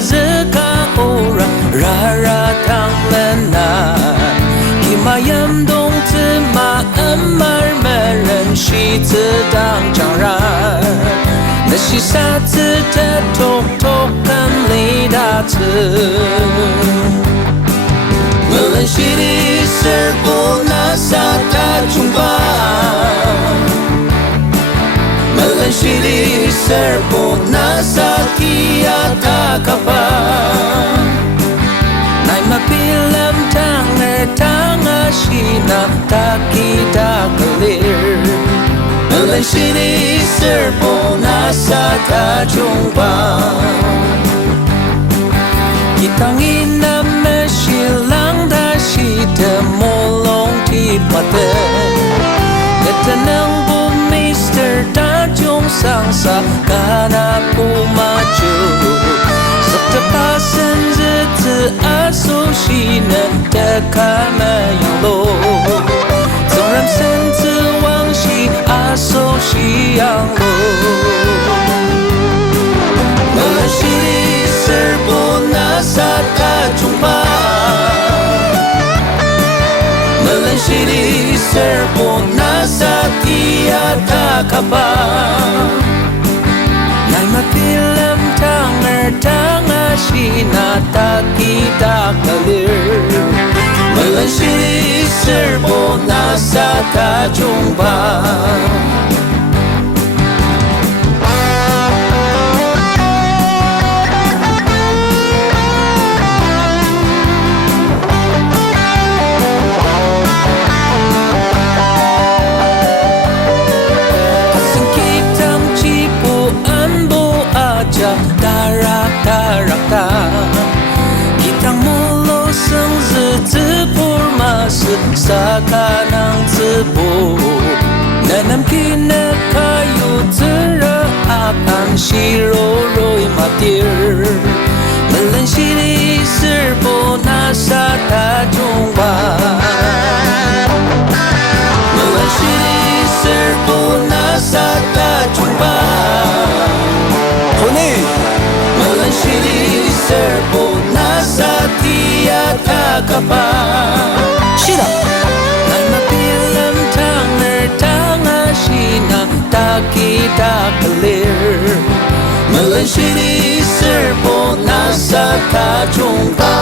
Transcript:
zeka ora rara tang lenan kimayam dong zima amar meran shi zi dang zhang ran那是下次的痛痛感里大词Melanjiri serpona sata jumpa Melanjiri serpona satia tak kapan Nai mapilam tang ashina tak kita kelir Melanjiri serpona sata jumpa Kita ngina meshilang Shita molong ti paten Ketenang bu Mister ta chung sang sa kana pu maju Sakta pasen zi aso shi nen te kama yang lo Zong ram sen zi wang shi aso shi yang lo Melanjiri serbu nasa ta jumpa Melanjiri serpona satia tak kapan Nai mapilam tang ashina tak kita kelir Melanjiri serpona sata jumpa Kitang mulo sang zi purmas sa kanang zibo Nanam kina kayu zira akan shiro roi matir Melanjiri serbo nasa tajungba Melanjiri serbo nasa tajungba Melanjiri serpona satia tak kapan Shira Nai mapilam tang ashina tak kita kelir Melanjiri serpona sata jumpa